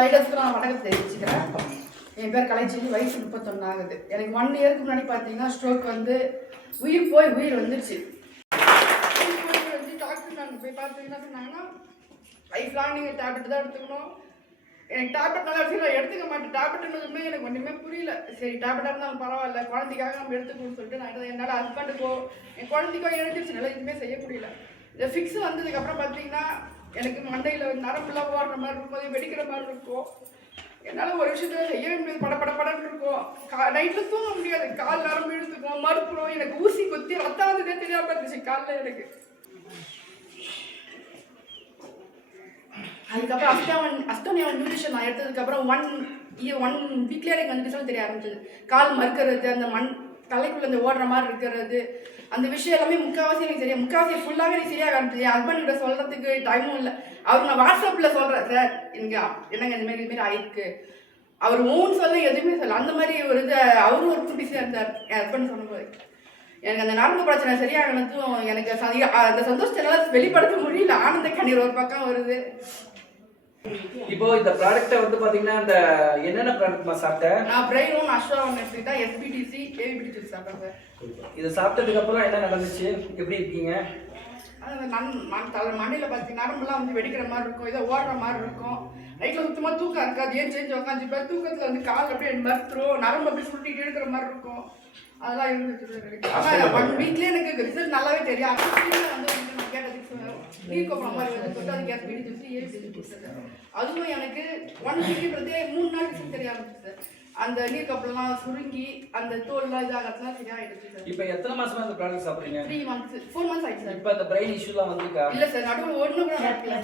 ரைடர்ஸ்க்கு நான் வணக்கம் தெரிவிச்சுக்கிறேன். என் பேர் கலைச்செல்வி வயசு முப்பத்தொன்று ஆகுது. எனக்கு ஒன் இயருக்கு முன்னாடி பார்த்தீங்கன்னா ஸ்ட்ரோக் வந்து உயிர் போய் உயிர் வந்துருச்சு. உயிர் வந்து டாக்டர் நாங்கள் போய் பார்த்து என்ன சொன்னாங்கன்னா லைஃப் லாங் நீங்கள் டேப்லெட் தான் எடுத்துக்கணும். எனக்கு டேப்லெட் நல்லா எடுத்து நான் எடுத்துக்க மாட்டேன். டேப்லெட்னதுமே எனக்கு ஒன்றுமே புரியல. சரி டேப்லெட்டாக இருந்தாலும் பரவாயில்ல. குழந்தைக்காக நம்ம எடுத்துக்கணும்னு சொல்லிட்டு நான் என்னால் ஹஸ்பண்டுக்கோ என் குழந்தைக்கோ எழுந்திரிச்சு நல்லா எதுவுமே செய்ய முடியல. இந்த ஃபிக்ஸ் வந்ததுக்கப்புறம் பார்த்தீங்கன்னா எனக்கு மண்டையில் நரம்புலாம் ஓடுற மாதிரி இருக்கும் போது வெடிக்கிற மாதிரி இருக்கும். என்னால் ஒரு விஷயத்தில் செய்ய முடியாது பட பட படம் இருக்கும். கா நைட்டில் தூங்க முடியாது. கால் நரம்பு இழுத்துக்கும் மறுப்புறோம் எனக்கு ஊசி குத்தி ரத்தம் வந்ததே தெரியாம இருந்துச்சு காலில் எனக்கு. அதுக்கப்புறம் அஸ்டாவன் அஸ்டோனியாவன் நியூட்ரிஷன் நான் எடுத்ததுக்கப்புறம் ஒன் இயர் ஒன் வீக்லேயே எனக்கு வந்து தெரிய ஆரம்பிச்சது. கால் மறுக்கிறது அந்த மண் தலைக்குள்ள இந்த ஓடுற மாதிரி இருக்கிறது. அந்த விஷயம் எல்லாமே முக்கால்வாசி எனக்கு சரியா முக்காவாசி ஃபுல்லாகவே எனக்கு சரியாக ஆரம்பிச்சது என் ஹஸ்பண்ட் கிட்ட சொல்கிறதுக்கு டைமும் இல்லை. அவர் நான் வாட்ஸ்அப்பில் சொல்கிறேன் சார் எனக்கு என்னங்க இந்த மாதிரி இதுமாரி ஆயிருக்கு? அவர் ஊன்னு சொல்ல எதுவுமே சொல்ல அந்த மாதிரி ஒரு இது அவரும் ஒரு பிஸியாக இருந்தார். என் ஹஸ்பண்ட் சொன்னபோது எனக்கு அந்த நரம்பு பிரச்சனை சரியாகினதும் எனக்கு அந்த சந்தோஷத்தை வெளிப்படுத்த முடியல. ஆனந்த கண்ணீர் ஒரு பக்கம் வருது. இப்போ இந்த ப்ராடக்ட்டை வந்து பாத்தீங்கன்னா இந்த என்னென்ன ப்ராடக்ட் சாப்பிட்டேன் நான் பிரெயினும் அஸ்வாவன் எடுத்துக்கிட்டா எஸ்பிடிசி ஏவிபிடி ஜூஸ் சாப்பிட்றேன் சார். இதை சாப்பிட்டதுக்கு அப்புறம் என்ன நடந்துச்சு? எப்படி இருக்கீங்க? அது நன் மண் தலை மண்டையில் பார்த்து நரம்புலாம் வந்து வெடிக்கிற மாதிரி இருக்கும் இதை ஓடுற மாதிரி இருக்கும். நைட்டில் சுத்தமாக தூக்கம் இருக்காது ஏன் செஞ்சு உட்காந்து பேர் தூக்கத்தில் வந்து கால் அப்படியே மறுத்துரும் நரம்பு அப்படியே சுட்டிட்டு இருக்கிற மாதிரி இருக்கும். அதெல்லாம் இருந்துச்சு ஆனால் ஒன் வீக்லேயே எனக்கு ரிசல்ட் நல்லாவே தெரியும் வந்து அதுவும் எனக்கு ஒன் வீக்ன்றதே மூணு நாள் தெரிய ஆரம்பிச்சு சார். அந்த நீர் கப்பலாம் சுருங்கி அந்த தோல்லாம் இதாகிறதுலாம் சரியாயிடுச்சு சார். இப்போ எத்தனை மாசமா இந்த ப்ராடக்ட் சாப்பிட்றீங்க? த்ரீ மந்த்ஸ் ஃபோர் மந்த்ஸ் ஆயிடுச்சு இப்போ இந்த பிரெயின் இஷ்யூலாம் வந்திருக்கா? இல்ல சார் நடுவில் ஒண்ணு கூட நடக்கல